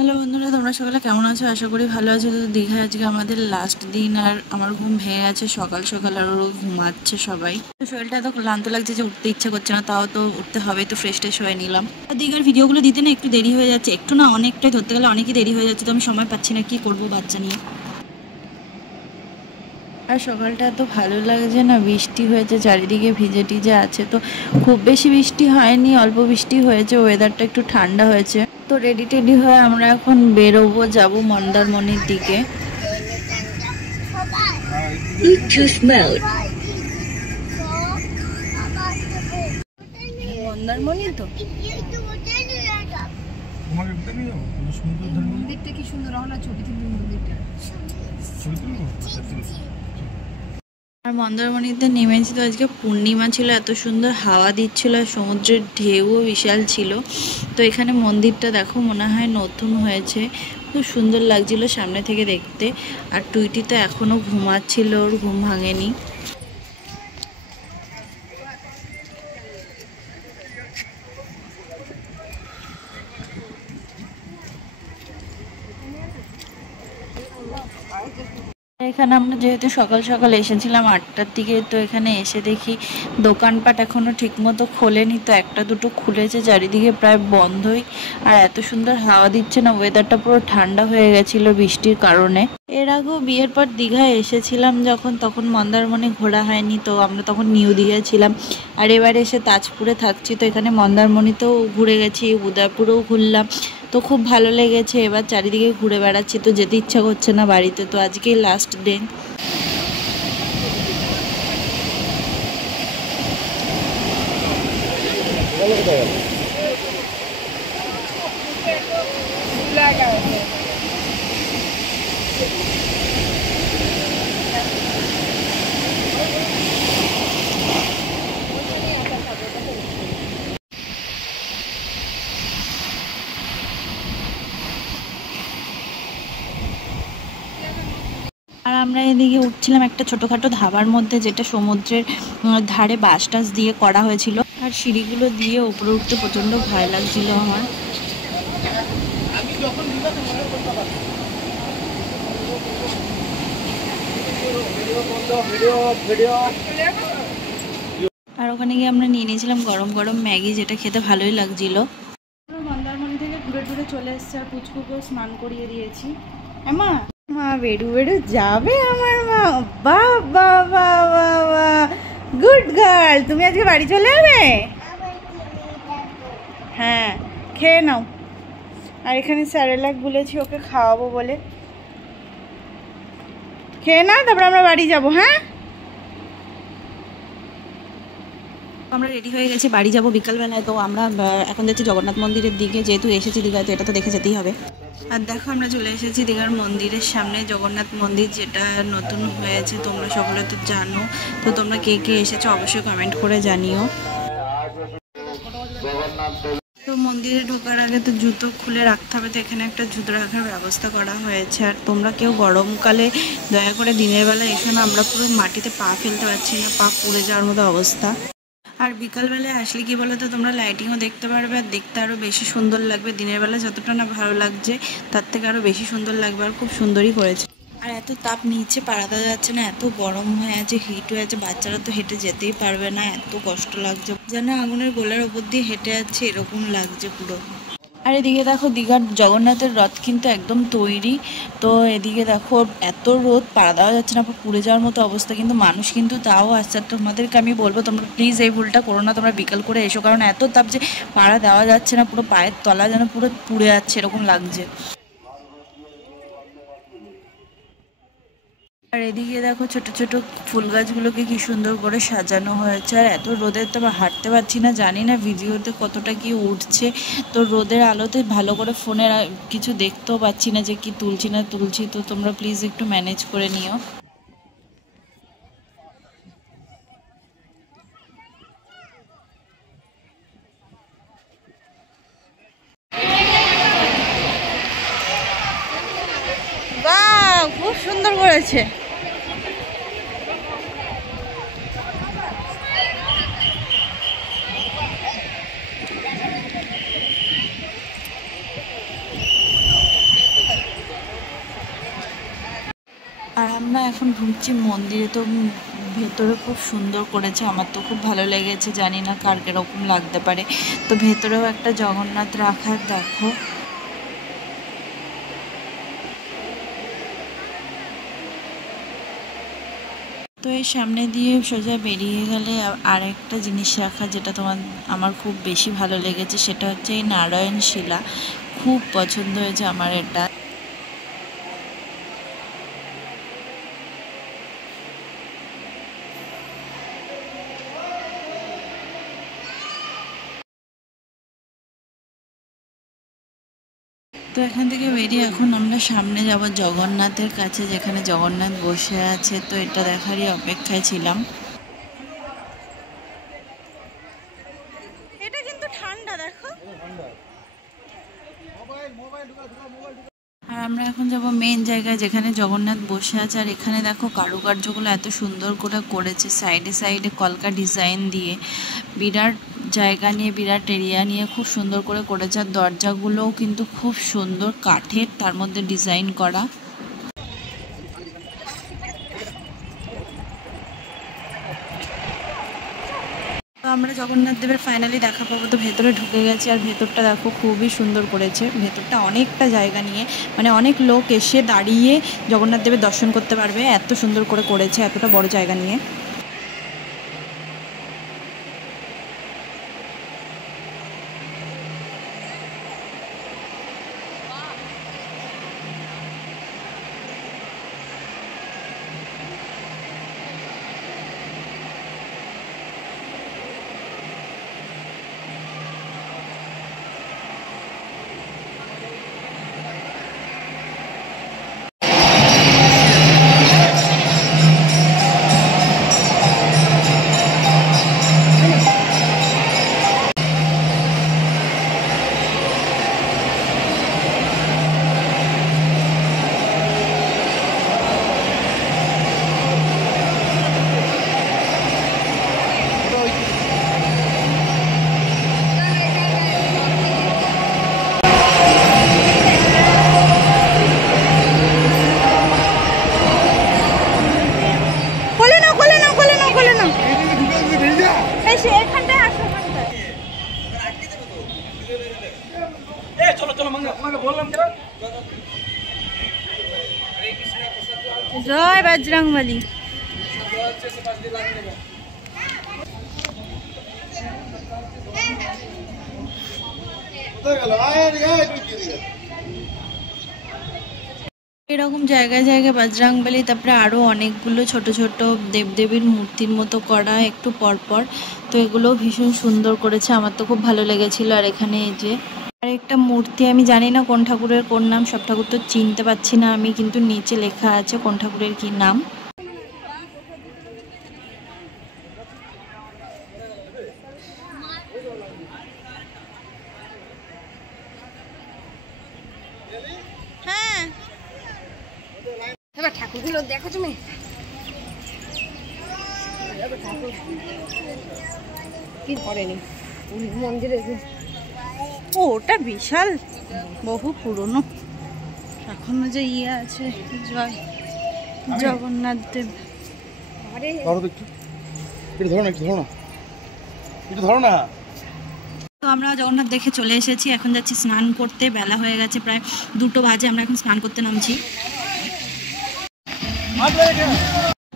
Hello বন্ধুরা, তোমরা সকালে কেমন আছো? আশা করি ভালো আছো। তো দীঘায় আজকে আমাদের লাস্ট দিন, আর আমার ঘুম ভেঙে গেছে সকাল সকাল, আর ওরা ঘুমাচ্ছে সবাই। তো শরীরটা এত ক্লান্ত লাগছে যে উঠতে ইচ্ছা করছে না, তাও তো উঠতে হবে, তো ফ্রেশ ট্রেশ হয়ে নিলাম। আর দীঘার ভিডিওগুলো দিতে না একটু দেরি হয়ে যাচ্ছে, একটু না অনেকটাই, ধরতে গেলে অনেকই দেরি হয়ে যাচ্ছে। তো আমি সময় পাচ্ছি না, কি করবো বাচ্চা নিয়ে। আর সকালটা এত ভালো লাগছে না, বৃষ্টি হয়েছে চারিদিকে, ভিজে টিজে আছে। তো খুব বেশি বৃষ্টি হয়নি, অল্প বৃষ্টি হয়েছে, ওয়েদারটা একটু ঠান্ডা হয়েছে। তো রেডি টেডি হয়ে আমরা এখন বেরোবো, যাব মন্দারমণির দিকে। মন্দারমণি তো মন্দিরটা কি সুন্দর, ছবি তুলবি মন্দিরটা। আর মন্দারমণিতে নেমেছি, তো আজকে পূর্ণিমা ছিল, এত সুন্দর হাওয়া দিচ্ছিল, সমুদ্রের ঢেউও বিশাল ছিল। তো এখানে মন্দিরটা দেখো, মনে হয় নতুন হয়েছে, খুব সুন্দর লাগছিল সামনে থেকে দেখতে। আর টুইটি তো এখনও ঘুমাচ্ছিল, ওর ঘুম ভাঙেনি। এখানে আমরা যেহেতু সকাল সকাল এসেছিলাম 8টার দিকে, তো এখানে এসে দেখি দোকানপাট এখনো ঠিকমতো খোলেনি। তো একটা দুটো খুলেছে, চারিদিকে প্রায় বন্ধই। আর এত সুন্দর হাওয়া দিচ্ছে না, ওয়েদারটা পুরো ঠান্ডা হয়ে গেছিল বৃষ্টির কারণে। এর আগেও বিয়ের পর দীঘায় এসেছিলাম যখন, তখন মন্দারমণি ঘোরা হয়নি, তো আমরা তখন নিউ দীঘায় ছিলাম। আর এবারে এসে তাজপুরে থাকছি, তো এখানে মন্দারমণিতেও ঘুরে গেছি, উদয়পুরেও ঘুরলাম। তো খুব ভালো লেগেছে, এবার চারিদিকে ঘুরে বেড়াচ্ছি, তো যেতে ইচ্ছা করছে না বাড়িতে। তো আজকেই লাস্ট ডে। আর আমরা এদিকে উঠছিলাম একটা ছোটোখাটো ধাবার মধ্যে, যেটা সমুদ্রের ধারে বাঁশ টাস দিয়ে করা হয়েছিল। আর সিঁড়িগুলো দিয়ে উপরে উঠতে প্রচণ্ড ভয় লাগছিল আমার। আর ওখানে গিয়ে আমরা নিয়ে নিয়েছিলাম গরম গরম ম্যাগি, যেটা খেতে ভালোই লাগছিল। মন্দারমণি থেকে ঘুরে ঘুরে চলে এসছে, আর পুচকুকেও স্নান করিয়ে দিয়েছি। মা মা বেরু বেরু যাবে আমার মা, বাবা বাবা বাবা, গুড গার্ল। তুমি আজকে বাড়ি চলে যাবে? হ্যাঁ, খেয়ে নাও। আর এখানে স্যারেলাক বলেছি ওকে খাওয়াবো বলে, খেয়ে নাও, তারপর আমরা বাড়ি যাব। হ্যাঁ, আমরা রেডি হয়ে গেছি, বাড়ি যাব বিকালবেলায়। তো আমরা এখন যাচ্ছি জগন্নাথ মন্দিরের দিকে, যেহেতু এসেছি দীঘায়, তো এটা তো দেখে যেতেই হবে। আর দেখো, আমরা চলে এসেছি দীঘার মন্দিরের সামনে, জগন্নাথ মন্দির, যেটা নতুন হয়েছে, তোমরা সকলে তো জানো। তো তোমরা কে কে এসেছো অবশ্যই কমেন্ট করে জানিও। তো মন্দিরে ঢোকার আগে তো জুতো খুলে রাখতে হবে, তো এখানে একটা জুতো রাখার ব্যবস্থা করা হয়েছে। আর তোমরা কেউ গরমকালে দয়া করে দিনের বেলা এসো না, আমরা পুরো মাটিতে পা ফেলতে পারছি না, পা পুড়ে যাওয়ার মতো অবস্থা। আর বিকালবেলায় আসলে কি বলো তো, তোমরা লাইটিংও দেখতে পারবে, আর দেখতে আরও বেশি সুন্দর লাগবে। দিনের বেলা যতটা না ভালো লাগছে, তার থেকে আরও বেশি সুন্দর লাগবে, আর খুব সুন্দরই করেছে। আর এত তাপ নিচে পাড়া দেওয়া যাচ্ছে না, এত গরম হয়ে আছে, হিট হয়ে আছে, বাচ্চারা তো হেঁটে যেতেই পারবে না, এত কষ্ট লাগছে, যেন আগুনের গোলার ওপর দিয়ে হেঁটে যাচ্ছে এরকম লাগছে পুরো। আর এদিকে দেখো, দীঘার জগন্নাথের রথ কিন্তু একদম তৈরি। তো এদিকে দেখো, এত রোদ, পাড়া দেওয়া যাচ্ছে না, পুড়ে যাওয়ার মতো অবস্থা, কিন্তু মানুষ কিন্তু তাও আসছে। আর তোমাদেরকে আমি বলবো, তোমরা প্লিজ এই ভুলটা করো না, তোমরা বিকাল করে এসো, কারণ এত তাপ যে পাড়া দেওয়া যাচ্ছে না, পুরো পায়ের তলা যেন পুরো পুড়ে যাচ্ছে এরকম লাগছে। আর এদিকে দেখো, ছোট ছোট ফুল গাছগুলোকে কি সুন্দর করে সাজানো হয়েছে। আর এত রোদের তো হাঁটতে পারছি না, জানি না ভিডিওতে কতটা কি উঠছে। তো রোদের আলোতে ভালো করে ফোনের কিছু দেখতেও পাচ্ছি না যে কি তুলছি না তুলছি। তো তোমরা প্লিজ একটু ম্যানেজ করে নিও। বাহ, খুব সুন্দর করেছে। আমরা এখন ঢুকছি মন্দিরে। তো ভেতরে খুব সুন্দর করেছে, আমার তো খুব ভালো লেগেছে, জানি না কার কিরকম লাগতে পারে। তো ভেতরেও একটা জগন্নাথ রাখার দেখো। তো এর সামনে দিয়ে সোজা বেরিয়ে গেলে আর একটা জিনিস রাখা, যেটা আমার খুব বেশি ভালো লেগেছে, সেটা হচ্ছে এই নারায়ণ শিলা। খুব পছন্দ হয়েছে আমার এটা। তো এখান থেকে বেরিয়ে এখন আমরা সামনে যাব জগন্নাথের কাছে, যেখানে জগন্নাথ বসে আছে। তো এটা দেখারই অপেক্ষায় ছিলাম। এটা কিন্তু ঠান্ডা, দেখো। আর আমরা এখন যাব মেন জায়গায়, যেখানে জগন্নাথ বসে আছে। আর এখানে দেখো কারুকার্যগুলো এত সুন্দর করে করেছে, সাইডে সাইডে কলকা ডিজাইন দিয়ে। বিরাট জায়গা নিয়ে, বিরাট এরিয়া নিয়ে খুব সুন্দর করে করেছে। আর দরজাগুলোও কিন্তু খুব সুন্দর কাঠের, তার মধ্যে ডিজাইন করা। তো আমরা জগন্নাথ দেবের ফাইনালি দেখা পাবো। তো ভেতরে ঢুকে গেছি, আর ভেতরটা দেখো খুবই সুন্দর করেছে। ভেতরটা অনেকটা জায়গা নিয়ে, মানে অনেক লোক এসে দাঁড়িয়ে জগন্নাথ দেবের দর্শন করতে পারবে, এত সুন্দর করে করেছে, এতটা বড় জায়গা নিয়ে। জয় বজরংবলী। এরকম জায়গায় জায়গায় বজরংবলী, তারপরে আরও অনেকগুলো ছোট ছোট দেবদেবীর মূর্তির মতো করা একটু পরপর। তো এগুলো ভীষণ সুন্দর করেছে, আমার তো খুব ভালো লেগেছিল। আর এখানে এই যে আর একটা মূর্তি, আমি জানি না কোন ঠাকুরের কোন নাম, সব ঠাকুর তো চিনতে পারছি না আমি, কিন্তু নিচে লেখা আছে কোন ঠাকুরের কি নাম। হ্যাঁ, এবার ঠাকুরগুলো দেখো তুমি। কি করেনি মন্দিরে? ও, ওটা বিশাল, বহু পুরনো, এখনো যে ইয়ে আছে। জয় জগন্নাথ দেব। তো আমরা জগন্নাথ দেখে চলে এসেছি, এখন যাচ্ছি স্নান করতে। বেলা হয়ে গেছে, প্রায় 2টো বাজে, আমরা এখন স্নান করতে নামছি।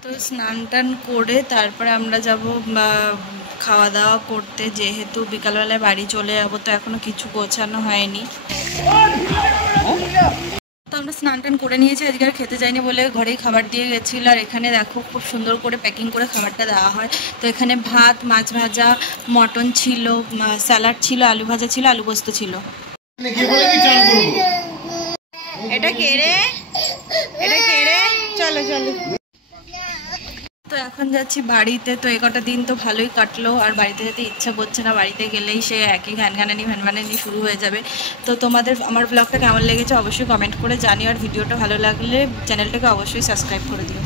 তো স্নান টান করে তারপরে আমরা যাব খাওয়া দাওয়া করতে, যেহেতু বিকালবেলায় বাড়ি চলে যাবো। তো এখনো কিছু গোছানো হয়নি। তো আমরা স্নান টান করে নিয়েছি, আজকে আর খেতে যাইনি বলে ঘরেই খাবার দিয়ে গেছিলো। আর এখানে দেখো খুব সুন্দর করে প্যাকিং করে খাবারটা দেওয়া হয়। তো এখানে ভাত, মাছ ভাজা, মটন ছিল, স্যালাড ছিল, আলু ভাজা ছিল, আলু পোস্ত ছিল। এটা কে রে? এটা কে রে? চলো চলো। তো এখন যাচ্ছি বাড়িতে। তো এই কটা দিন তো ভালোই কাটলো, আর বাড়িতে যেতে ইচ্ছা করছে না। বাড়িতে গেলেই সে একই ঘ্যানঘ্যানানি ভ্যানভ্যানানি শুরু হয়ে যাবে। তো তোমাদের আমার ব্লগটা কেমন লেগেছে অবশ্যই কমেন্ট করে জানিও, আর ভিডিওটা ভালো লাগলে চ্যানেলটাকে অবশ্যই সাবস্ক্রাইব করে দিও।